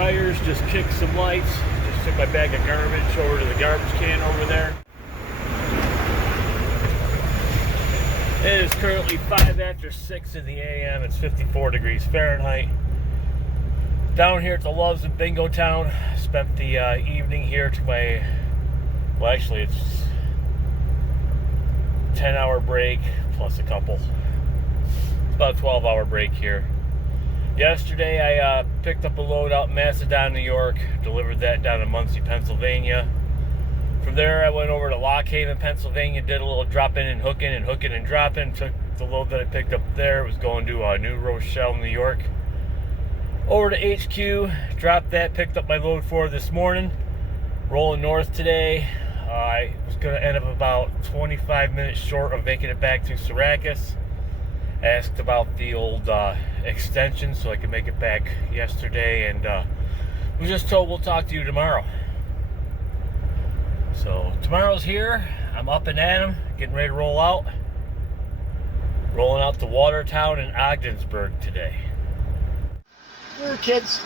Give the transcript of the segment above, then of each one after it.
tires, just kicked some lights, just took my bag of garbage over to the garbage can over there. It is currently 5 after 6 in the AM. It's 54 degrees Fahrenheit. Down here at the Loves and Bingo Town. Spent the evening here to my, well actually it's 10-hour break plus a couple. It's about a 12-hour break here. Yesterday I picked up a load out in Macedon, New York, delivered that down to Muncie, Pennsylvania. From there I went over to Lock Haven, Pennsylvania, did a little drop-in and hooking and dropping. Took the load that I picked up there, was going to New Rochelle, New York. Over to HQ, dropped that, picked up my load for this morning. Rolling north today. I was going to end up about 25 minutes short of making it back to Syracuse. Asked about the old extension so I could make it back yesterday, and was just told we'll talk to you tomorrow. So tomorrow's here. I'm up and at 'em, getting ready to roll out. Rolling out to Watertown and Ogdensburg today. Here, kids.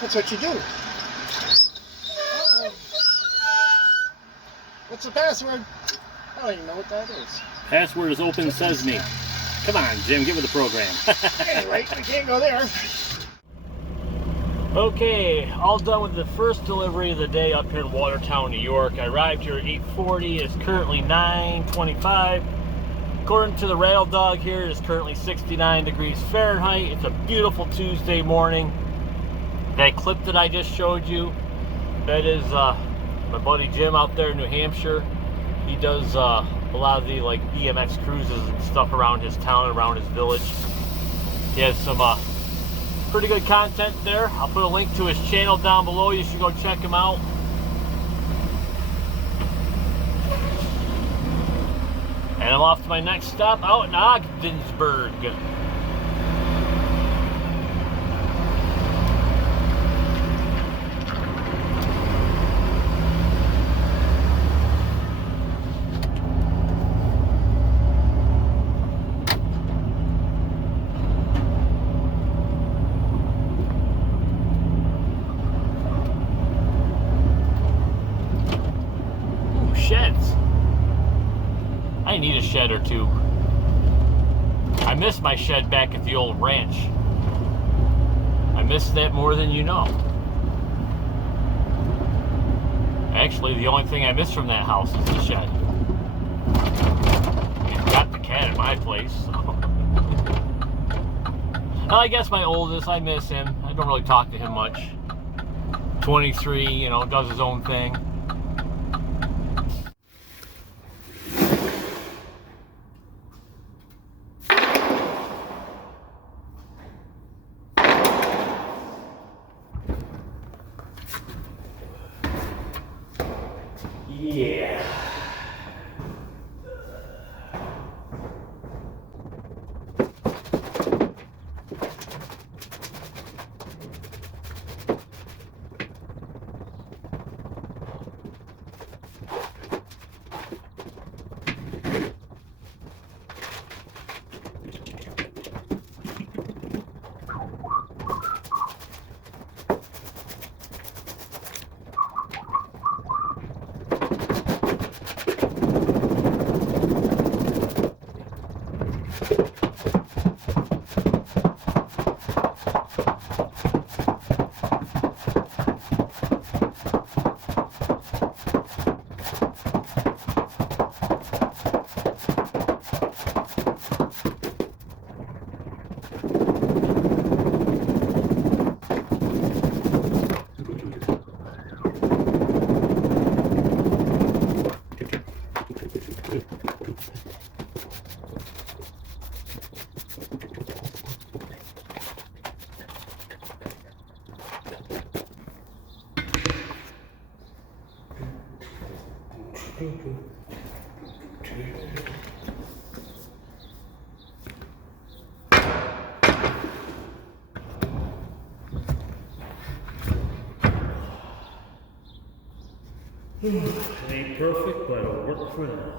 That's what you do. What's the password? I don't even know what that is. Password is Open Sesame. Come on, Jim, get with the program. Anyway, we can't go there. Okay, all done with the first delivery of the day up here in Watertown, New York. I arrived here at 8:40. It's currently 9:25. According to the Rattle Dog here, it is currently 69 degrees Fahrenheit. It's a beautiful Tuesday morning. That clip that I just showed you, that is my buddy Jim out there in New Hampshire. He does a lot of the like BMX cruises and stuff around his town, around his village. He has some pretty good content there. I'll put a link to his channel down below. You should go check him out. And I'm off to my next stop out in Ogdensburg. Sheds. I need a shed or two. I miss my shed back at the old ranch. I miss that more than you know. Actually, the only thing I miss from that house is the shed. I've got the cat at my place, so. Well, I guess my oldest, I miss him. I don't really talk to him much. 23, you know, does his own thing. Yeah. It ain't perfect, but it'll work for now.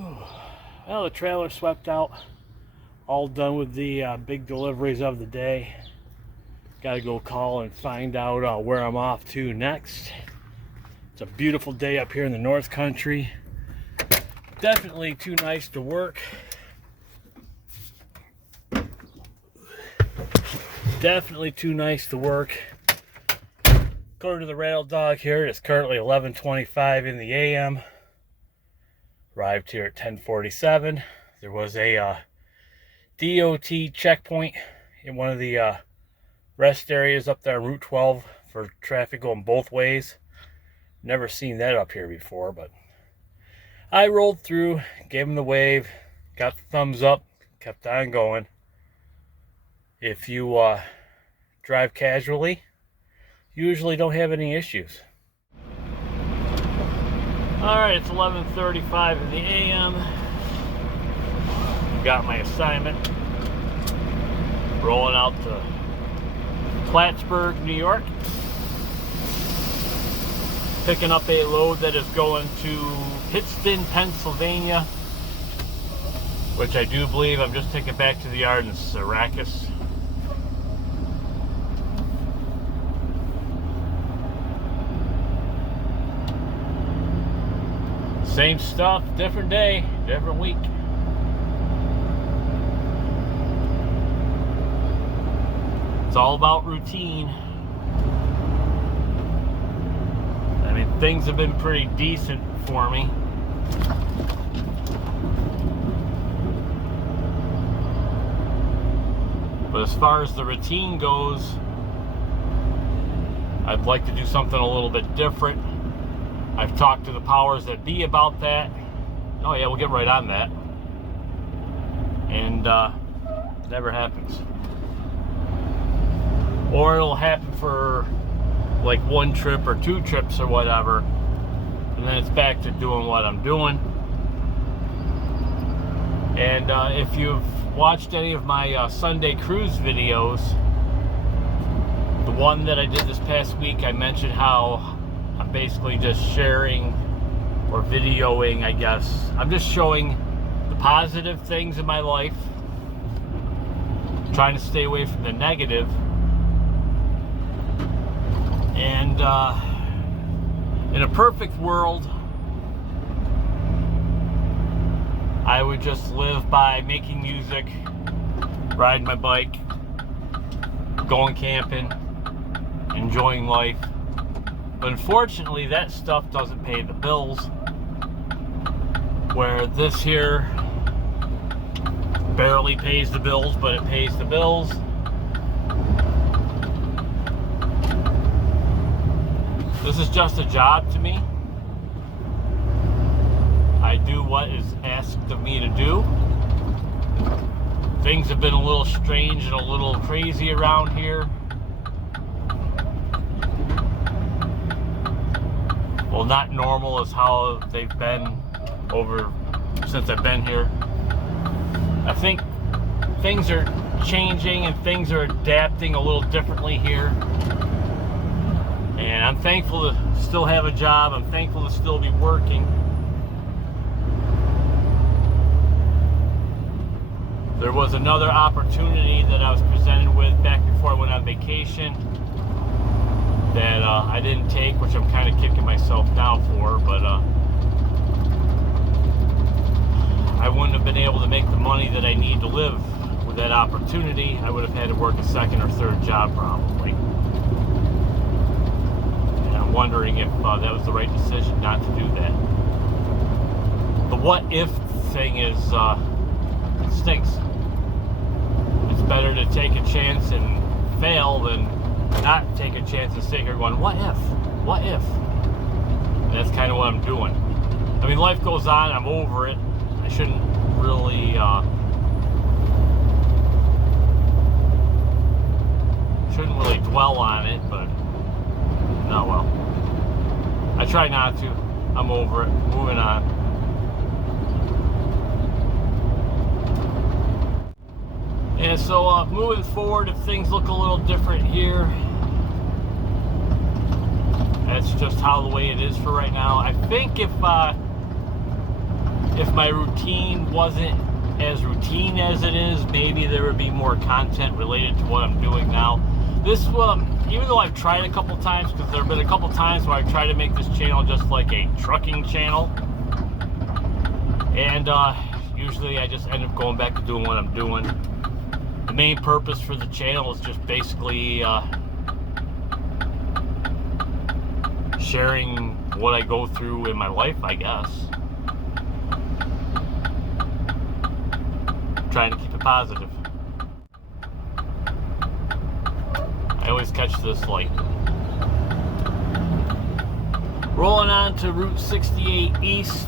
Well, the trailer swept out. All done with the big deliveries of the day. Got to go call and find out where I'm off to next. It's a beautiful day up here in the North Country. Definitely too nice to work. Definitely too nice to work. According to the Rattle Dog here, it's currently 11:25 in the AM. Arrived here at 10:47. There was a DOT checkpoint in one of the rest areas up there on Route 12 for traffic going both ways. Never seen that up here before, but I rolled through, gave him the wave, got the thumbs up, kept on going. If you drive casually, you usually don't have any issues. Alright, it's 11:35 in the AM. Got my assignment. Rolling out to Plattsburgh, New York. Picking up a load that is going to Pittston, Pennsylvania, which I do believe I'm just taking back to the yard in Syracuse. Same stuff, different day, different week. It's all about routine. I mean, things have been pretty decent for me. But as far as the routine goes, I'd like to do something a little bit different. I've talked to the powers that be about that. Oh yeah, we'll get right on that. And it never happens. Or it'll happen for like one trip or two trips or whatever, and then it's back to doing what I'm doing. And if you've watched any of my Sunday cruise videos, the one that I did this past week, I mentioned how I'm basically just sharing or videoing, I guess. I'm just showing the positive things in my life, trying to stay away from the negative. And in a perfect world, I would just live by making music, riding my bike, going camping, enjoying life. But unfortunately, that stuff doesn't pay the bills. Where this here barely pays the bills, but it pays the bills. This is just a job to me. I do what is asked of me to do. Things have been a little strange and a little crazy around here. Well, not normal as how they've been over since I've been here. I think things are changing and things are adapting a little differently here. And I'm thankful to still have a job. I'm thankful to still be working. There was another opportunity that I was presented with back before I went on vacation that I didn't take, which I'm kind of kicking myself now for, but I wouldn't have been able to make the money that I need to live with that opportunity. I would have had to work a second or third job probably. And I'm wondering if that was the right decision not to do that. The what if thing is stinks. It's better to take a chance and fail than not take a chance and sit here going, what if? What if? And that's kind of what I'm doing. I mean, life goes on. I'm over it. I shouldn't really dwell on it, but no, well, I try not to. I'm over it. Moving on. And so moving forward, if things look a little different here, that's just how the way it is for right now. I think if if my routine wasn't as routine as it is, maybe there would be more content related to what I'm doing now. This, even though I've tried a couple times, because there have been a couple times where I've tried to make this channel just like a trucking channel, and usually I just end up going back to doing what I'm doing. The main purpose for the channel is just basically sharing what I go through in my life, I guess. Trying to keep it positive. I always catch this light. Rolling on to Route 68 East.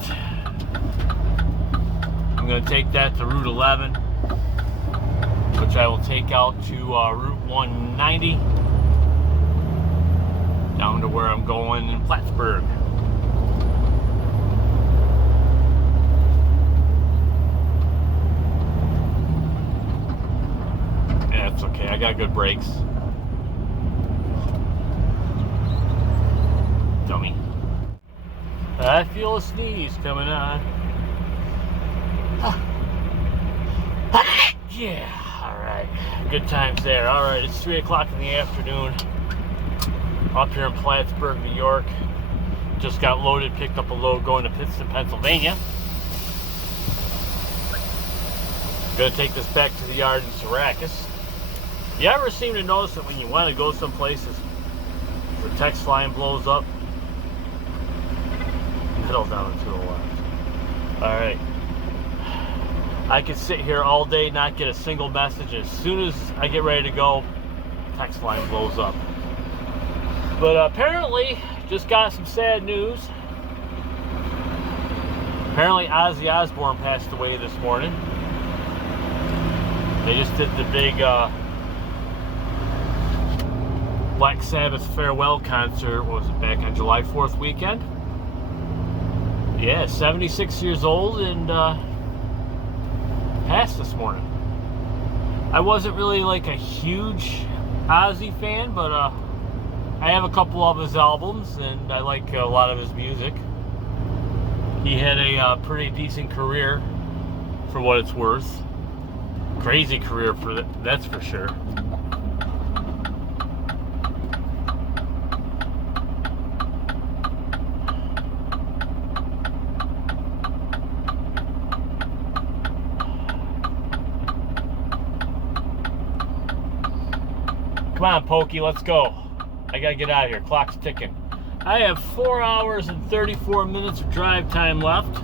I'm going to take that to Route 11, which I will take out to Route 190, down to where I'm going in Plattsburgh. Yeah, it's okay. I got good brakes. Dummy. I feel a sneeze coming on. Yeah, alright. Good times there. Alright, it's 3 o'clock in the afternoon. Up here in Plattsburgh, New York. Just got loaded, picked up a load going to Pittston, Pennsylvania. Gonna take this back to the yard in Syracuse. You ever seem to notice that when you want to go some places, the text line blows up? Middle down to the left. Alright. I could sit here all day, not get a single message. As soon as I get ready to go, text line blows up. But apparently, just got some sad news. Apparently Ozzy Osbourne passed away this morning. They just did the big Black Sabbath farewell concert. What was it, back on July 4th weekend? Yeah, 76 years old and passed this morning. I wasn't really like a huge Ozzy fan, but I have a couple of his albums and I like a lot of his music. He had a pretty decent career for what it's worth. Crazy career for that's for sure. Come on, Pokey, let's go. I gotta get out of here. Clock's ticking. I have 4 hours and 34 minutes of drive time left,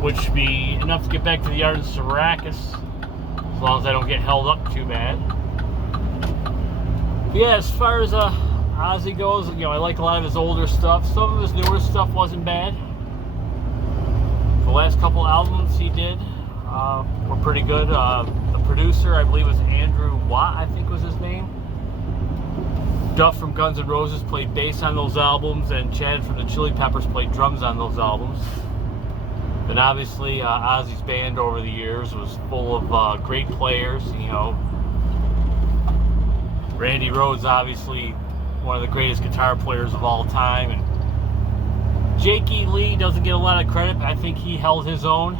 which should be enough to get back to the yard in Syracuse, as long as I don't get held up too bad. But yeah, as far as Ozzy goes, you know, I like a lot of his older stuff. Some of his newer stuff wasn't bad. The last couple albums he did were pretty good. The producer, I believe, was Andrew Watt, I think was his name. Duff from Guns N' Roses played bass on those albums, and Chad from the Chili Peppers played drums on those albums. And obviously, Ozzy's band over the years was full of great players. You know, Randy Rhoads, obviously one of the greatest guitar players of all time, and Jakey Lee doesn't get a lot of credit, but I think he held his own.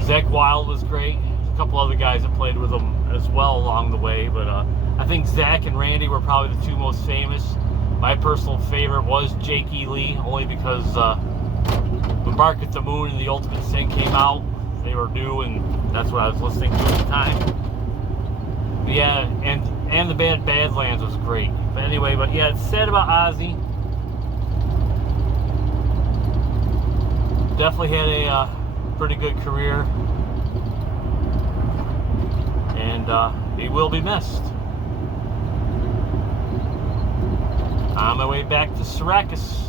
Zakk Wylde was great. There's a couple other guys that played with him as well along the way, but I think Zakk and Randy were probably the two most famous. My personal favorite was Jakey Lee, only because when Bark at the Moon and The Ultimate Sin came out, they were new, and that's what I was listening to at the time. But yeah, and the band Badlands was great. But anyway, but yeah, it's sad about Ozzy. Definitely had a pretty good career, and he will be missed. On my way back to Syracuse,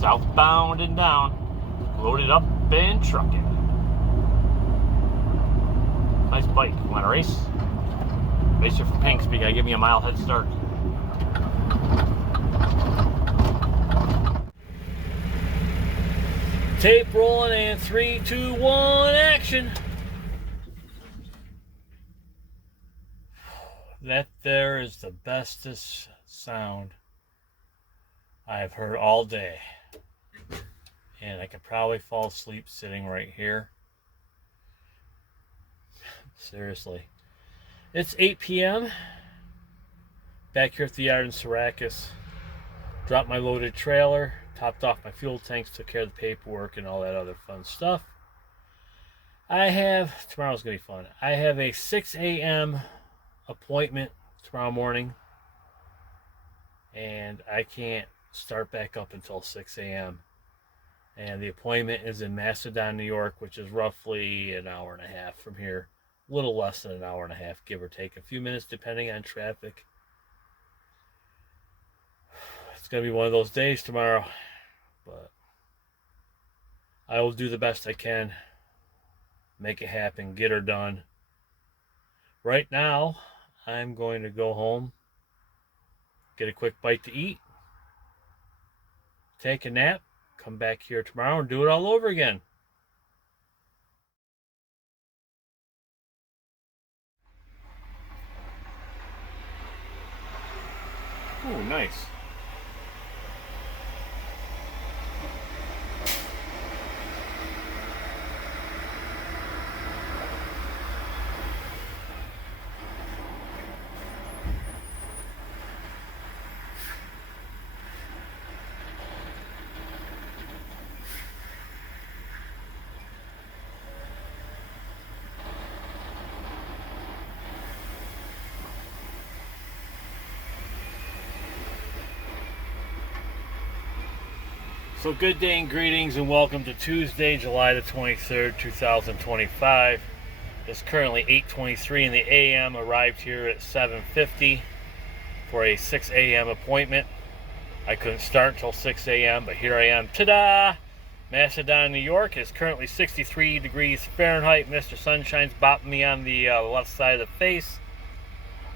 southbound and down, loaded up and trucking. Nice bike. Want to race? Race it for Pinks, but you gotta give me a mile head start. Tape rolling and 3, 2, 1, action. That there is the bestest sound I've heard all day. And I could probably fall asleep sitting right here. Seriously. It's 8 p.m. Back here at the yard in Syracuse. Dropped my loaded trailer. Topped off my fuel tanks. Took care of the paperwork and all that other fun stuff. Tomorrow's going to be fun. I have a 6 a.m. appointment tomorrow morning. And I can't start back up until 6 a.m. And the appointment is in Macedon, New York, which is roughly an hour and a half from here. A little less than an hour and a half, give or take. A few minutes, depending on traffic. It's going to be one of those days tomorrow. But I will do the best I can. Make it happen. Get her done. Right now, I'm going to go home. Get a quick bite to eat. Take a nap. Come back here tomorrow and do it all over again. Oh, nice. So good day and greetings and welcome to Tuesday, July the 23rd, 2025. It's currently 8:23 in the a.m. Arrived here at 7:50 for a 6 a.m. appointment. I couldn't start until 6 a.m. but here I am. Ta-da! Macedon, New York. It's currently 63 degrees Fahrenheit. Mr. Sunshine's bopping me on the left side of the face.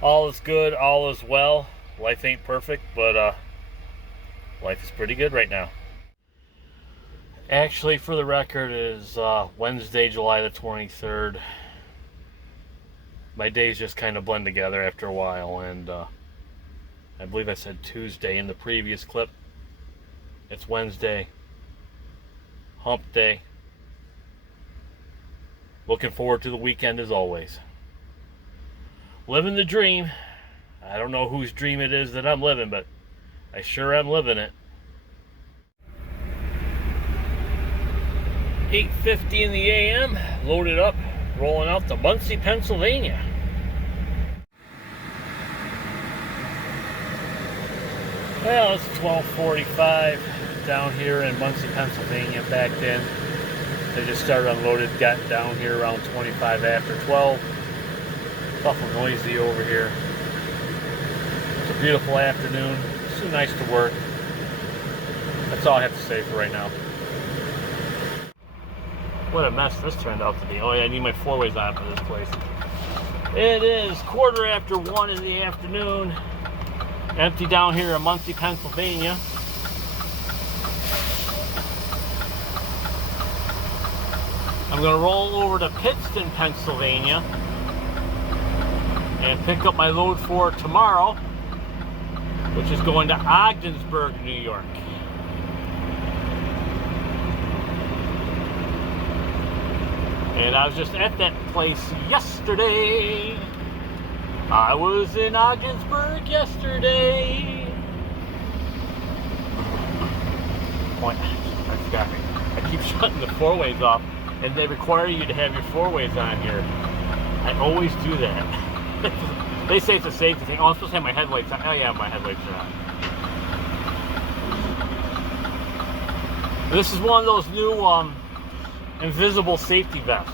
All is good, all is well. Life ain't perfect, but life is pretty good right now. Actually, for the record, it is Wednesday, July the 23rd. My days just kind of blend together after a while, and I believe I said Tuesday in the previous clip. It's Wednesday. Hump day. Looking forward to the weekend as always. Living the dream. I don't know whose dream it is that I'm living, but I sure am living it. 8:50 in the a.m. Loaded up, rolling out to Muncie, Pennsylvania. Well, it's 12:45 down here in Muncie, Pennsylvania. Back then, they just started unloaded. Got down here around 25 after 12. It's awful noisy over here. It's a beautiful afternoon. It's too nice to work. That's all I have to say for right now. What a mess this turned out to be. Oh yeah, I need my four-ways on for this place. It is 1:15 in the afternoon. Empty down here in Muncie, Pennsylvania. I'm going to roll over to Pittston, Pennsylvania and pick up my load for tomorrow, which is going to Ogdensburg, New York. And I was just at that place yesterday. I was in Ogdensburg yesterday. Point. I forgot. I keep shutting the four-ways off, and they require you to have your four-ways on here. I always do that. They say it's a safety thing. Oh, I'm supposed to have my headlights on. Oh yeah, my headlights are on. This is one of those new invisible safety vests.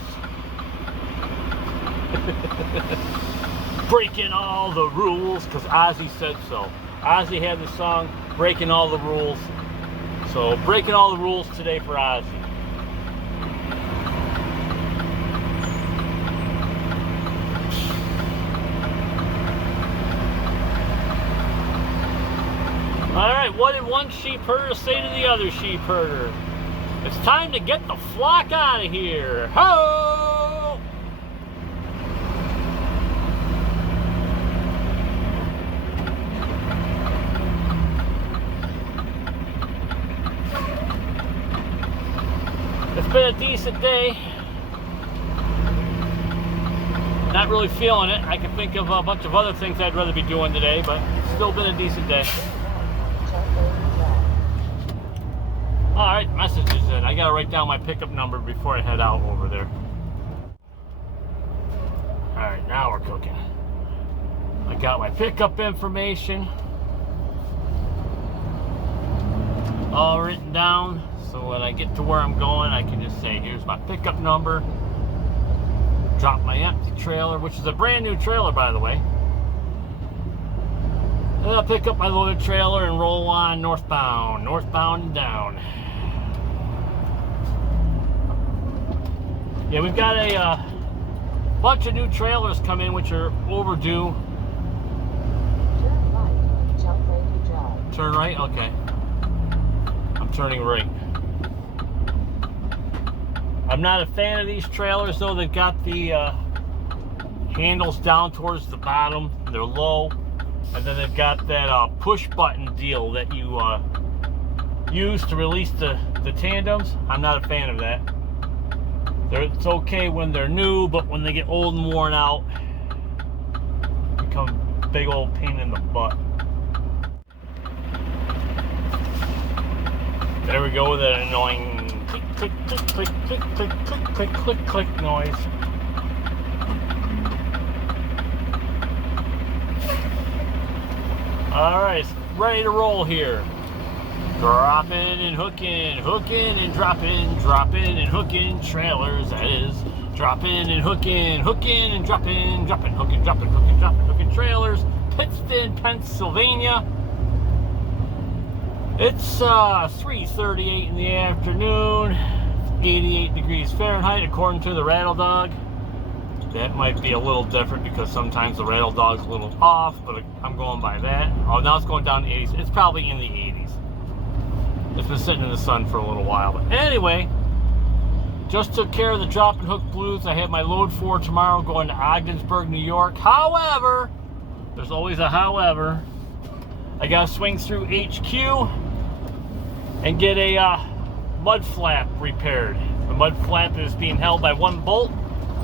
Breaking all the rules, because Ozzy said so. Ozzy had the song Breaking All the Rules. So breaking all the rules today for Ozzy. Alright, what did one sheep herder say to the other sheep herder? It's time to get the flock out of here. Ho! been a decent day. Not really feeling it. I can think of a bunch of other things I'd rather be doing today, but still been a decent day. Alright, messages in. I gotta write down my pickup number before I head out over there. Alright, now we're cooking. I got my pickup information all written down, so when I get to where I'm going, I can just say, here's my pickup number. Drop my empty trailer, which is a brand new trailer, by the way. And I'll pick up my loaded trailer and roll on northbound and down. Yeah, we've got a bunch of new trailers come in, which are overdue. Turn right? Okay. I'm turning right. I'm not a fan of these trailers, though. They've got the handles down towards the bottom. They're low. And then they've got that push button deal that you use to release the tandems. I'm not a fan of that. It's okay when they're new, but when they get old and worn out, they become a big old pain in the butt. There we go with that annoying click, click, click, click, click, click, click, click, click noise. Alright, ready to roll here. Dropping and hooking, hooking and dropping and hooking trailers, that is. Dropping and hooking, hooking and dropping, hooking, hooking trailers. Pittston, Pennsylvania. It's 3:38 in the afternoon. It's 88 degrees Fahrenheit according to the Rattle Dog. That might be a little different because sometimes the Rattle Dog's a little off, but I'm going by that. Oh, now it's going down to 80s. It's probably in the 80s. It's been sitting in the sun for a little while. But anyway, just took care of the drop and hook blues. I have my load for tomorrow going to Ogdensburg, New York. However, there's always a however. I got to swing through HQ and get a mud flap repaired. The mud flap is being held by one bolt.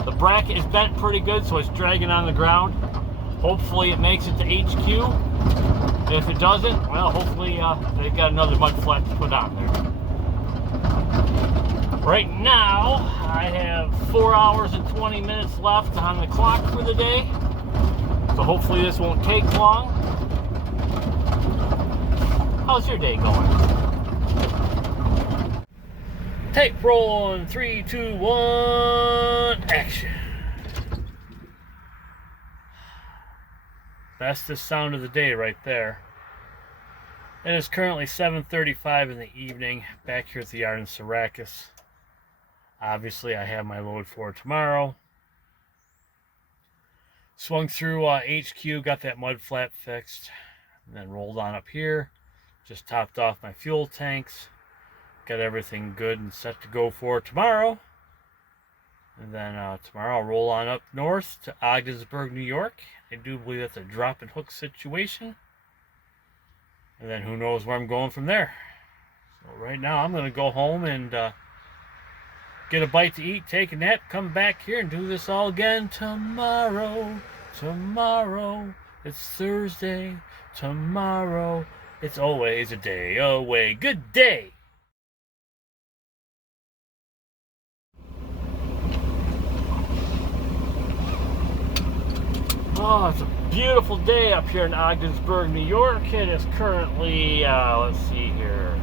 The bracket is bent pretty good, so it's dragging on the ground. Hopefully it makes it to HQ. If it doesn't, well, hopefully they've got another mud flap to put on there. Right now, I have 4 hours and 20 minutes left on the clock for the day. So hopefully this won't take long. How's your day going? Tape rolling, 3, 2, 1, action. That's the sound of the day right there. It is currently 7:35 in the evening, back here at the yard in Syracuse. Obviously, I have my load for tomorrow. Swung through HQ, got that mud flap fixed, and then rolled on up here. Just topped off my fuel tanks. Got everything good and set to go for tomorrow. And then tomorrow I'll roll on up north to Ogdensburg, New York. I do believe that's a drop and hook situation. And then who knows where I'm going from there. So right now I'm going to go home and get a bite to eat, take a nap, come back here and do this all again tomorrow. Tomorrow, it's Thursday. Tomorrow, it's always a day away. Good day. Oh, it's a beautiful day up here in Ogdensburg, New York. It is currently, let's see here.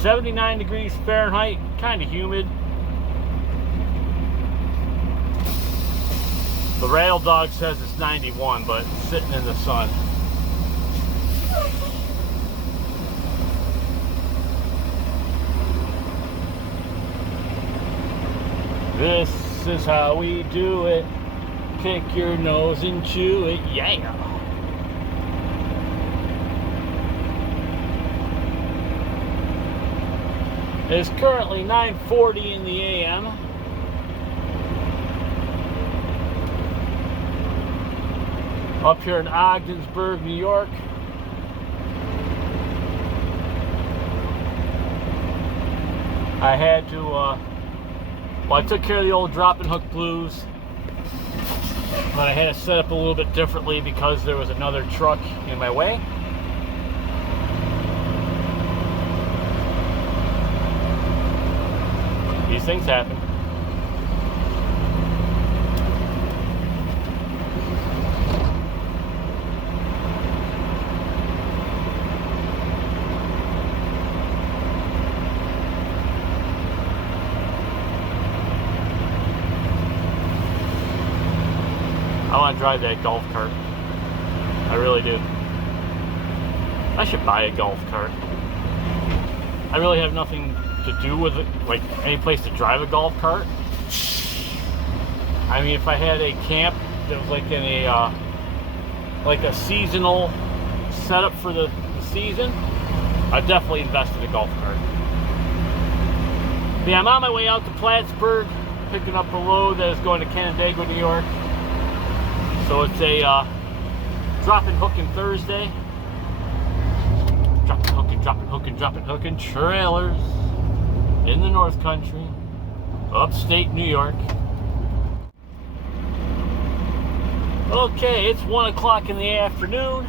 .79 degrees Fahrenheit, kind of humid. The Rattle Dog says it's 91, but it's sitting in the sun. This is how we do it. Pick your nose and chew it, yeah. It's currently 9:40 in the AM. Up here in Ogdensburg, New York. I had to, well, I took care of the old drop and hook blues, but I had to set up a little bit differently because there was another truck in my way. These things happen. I want to drive that golf cart. I really do. I should buy a golf cart. I really have nothing to do with it, like any place to drive a golf cart. I mean, if I had a camp that was like in a seasonal setup for the season, I'd definitely invest in a golf cart. But yeah, I'm on my way out to Plattsburgh, picking up a load that is going to Canandaigua, New York. So it's a dropping hooking Thursday. Dropping hooking trailers in the North Country, upstate New York. Okay, it's 1 o'clock in the afternoon.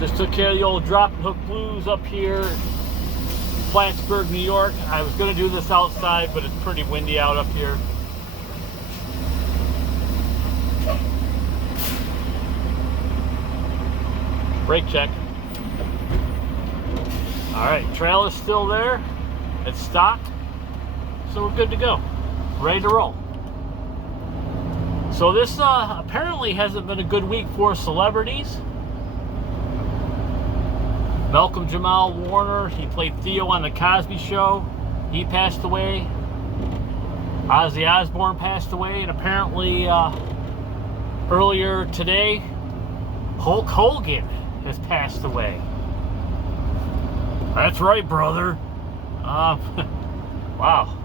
Just took care of the old drop and hook blues up here, Plattsburgh, New York. I was going to do this outside, but it's pretty windy out up here. Brake check. Alright, trailer's still there. It's stocked. So we're good to go. Ready to roll. So this apparently hasn't been a good week for celebrities. Malcolm Jamal Warner, he played Theo on The Cosby Show. He passed away. Ozzy Osbourne passed away. And apparently earlier today, Hulk Hogan has passed away. That's right, brother. Wow.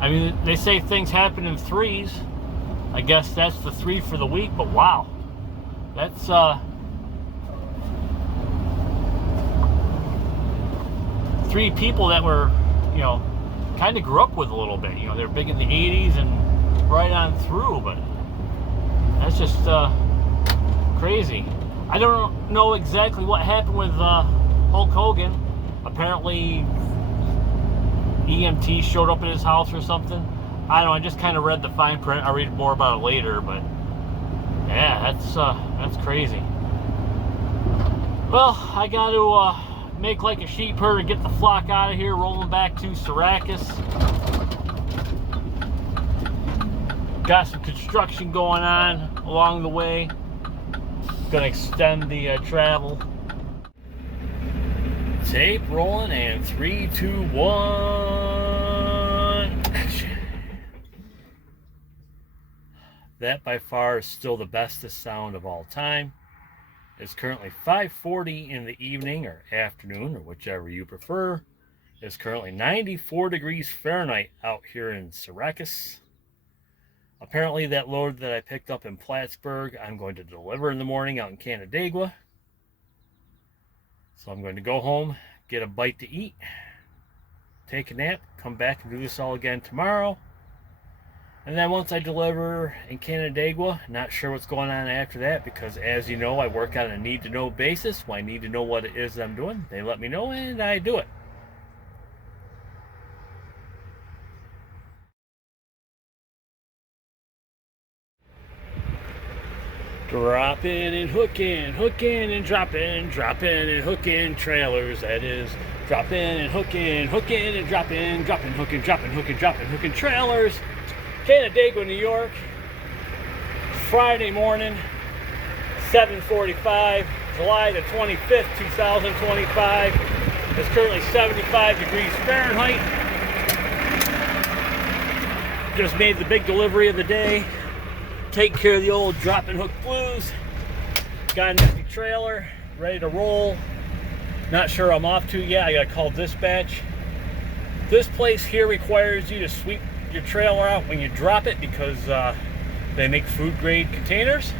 I mean, they say things happen in threes. I guess that's the 3 for the week, but wow. That's, 3 people that were, you know, kind of grew up with a little bit. You know, they're big in the 80s and right on through, but that's just, crazy. I don't know exactly what happened with Hulk Hogan. Apparently EMT showed up at his house or something. I don't know, I just kind of read the fine print. I'll read more about it later, but yeah, that's crazy. Well, I got to make like a sheep herd and get the flock out of here, rolling back to Syracuse. Got some construction going on along the way. Gonna extend the travel. Tape rolling and 3, 2, 1. Action. That by far is still the bestest sound of all time. It's currently 5:40 in the evening or afternoon, or whichever you prefer. It's currently 94 degrees Fahrenheit out here in Syracuse. Apparently that load that I picked up in Plattsburgh, I'm going to deliver in the morning out in Canandaigua. So I'm going to go home, get a bite to eat, take a nap, come back and do this all again tomorrow. And then once I deliver in Canandaigua, not sure what's going on after that, because as you know, I work on a need-to-know basis. When I need to know what it is I'm doing, they let me know and I do it. Dropping and hooking, hooking and dropping and hooking trailers. That is dropping and hooking, hooking and dropping, hooking, hooking trailers. Canandaigua, New York. Friday morning, 7:45, July the 25th, 2025. It's currently 75 degrees Fahrenheit. Just made the big delivery of the day. Take care of the old drop and hook blues. Got an empty trailer, ready to roll. Not sure I'm off to yet. I gotta call dispatch. This place here requires you to sweep your trailer out when you drop it because they make food grade containers.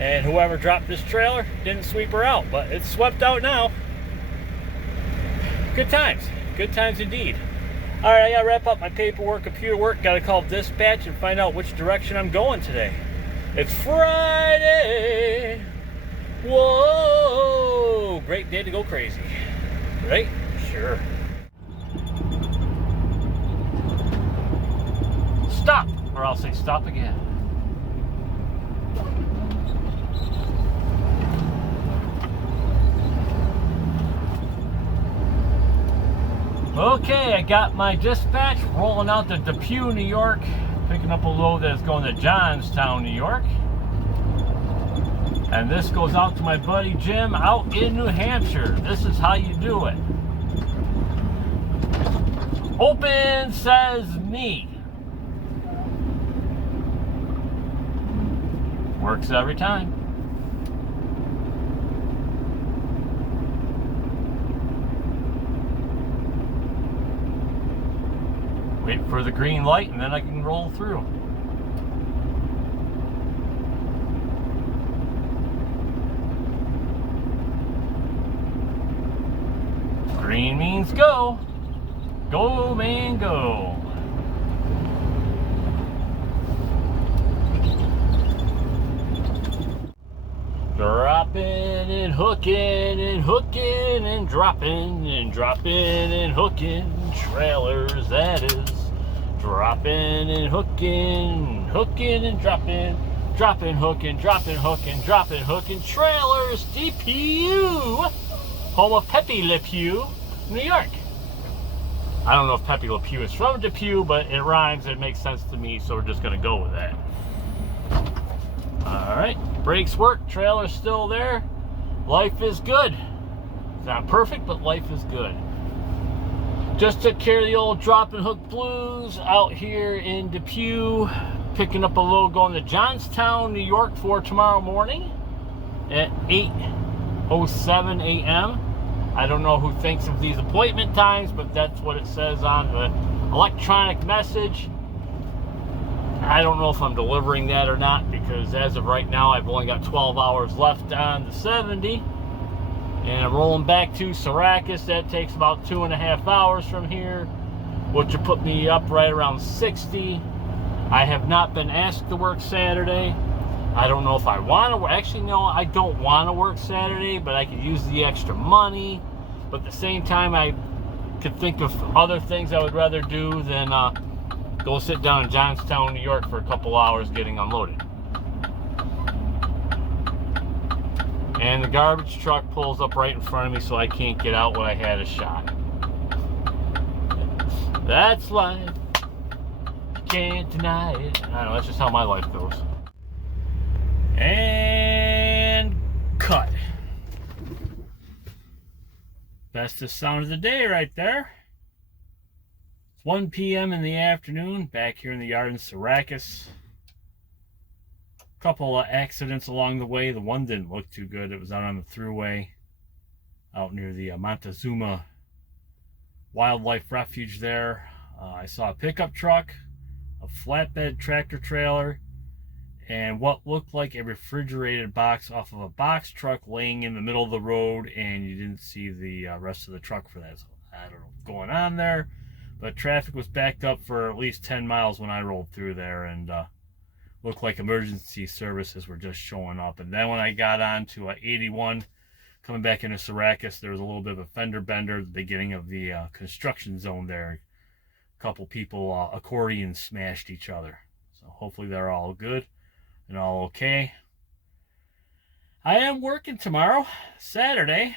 And whoever dropped this trailer didn't sweep her out, but it's swept out now. Good times indeed. All right, I gotta wrap up my paperwork, computer work. Gotta call dispatch and find out which direction I'm going today. It's Friday. Whoa, great day to go crazy, right? Sure. Stop, or I'll say stop again. Okay, I got my dispatch rolling out to Depew, New York, picking up a load that's going to Johnstown, New York. And this goes out to my buddy Jim out in New Hampshire. This is how you do it. Open says me. Works every time. Wait for the green light and then I can roll through. Green means go. Go, man, go. Dropping and hooking and hooking and dropping and dropping and hooking trailers, that is. Dropping and hooking, hooking and dropping, dropping, hooking, dropping, hooking, dropping, hooking trailers, DPU, home of Pepe Le Pew, New York. I don't know if Pepe Le Pew is from Depew, but it rhymes, it makes sense to me, so we're just gonna go with that. All right, brakes work, trailer's still there. Life is good. It's not perfect, but life is good. Just took care of the old drop and hook blues out here in Depew, picking up a load going to Johnstown, New York for tomorrow morning at 8:07 a.m. I don't know who thinks of these appointment times, but that's what it says on the electronic message. I don't know if I'm delivering that or not, because as of right now, I've only got 12 hours left on the 70. And I'm rolling back to Syracuse. That takes about 2.5 hours from here, which will put me up right around 60. I have not been asked to work Saturday. I don't know if I want to. Actually, no, I don't want to work Saturday, but I could use the extra money. But at the same time, I could think of other things I would rather do than go sit down in Johnstown, New York for a couple hours getting unloaded. And the garbage truck pulls up right in front of me, so I can't get out when I had a shot. That's life. You can't deny it. I don't know, that's just how my life goes. And cut. Bestest sound of the day right there. It's 1 p.m. in the afternoon, back here in the yard in Syracuse. Couple of accidents along the way. The one didn't look too good. It was out on the thruway out near the Montezuma Wildlife Refuge there. I saw a pickup truck, a flatbed tractor trailer, and what looked like a refrigerated box off of a box truck laying in the middle of the road, and you didn't see the rest of the truck for that. So I don't know what's going on there, but traffic was backed up for at least 10 miles when I rolled through there, and looked like emergency services were just showing up. And then when I got on to 81 coming back into Syracuse, there was a little bit of a fender bender at the beginning of the construction zone there. A couple people accordion smashed each other, so hopefully they're all good and all okay. I am working tomorrow, Saturday.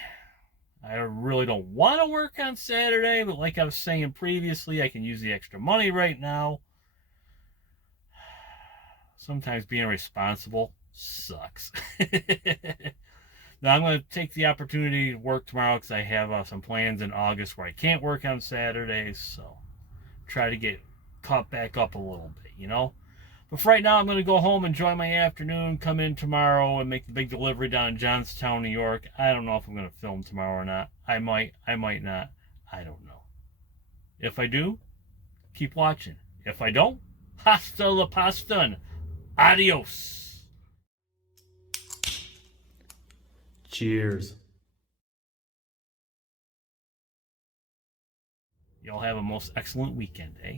I really don't want to work on Saturday, but like I was saying previously, I can use the extra money right now. Sometimes being responsible sucks. Now I'm going to take the opportunity to work tomorrow because I have some plans in August where I can't work on Saturdays, so try to get caught back up a little bit, you know. But for right now, I'm going to go home, enjoy my afternoon, come in tomorrow and make the big delivery down in Johnstown, New York. I don't know if I'm going to film tomorrow or not. I might not. I don't know. If I do, keep watching. If I don't, hasta la pasta. Adios. Cheers. Y'all have a most excellent weekend, eh?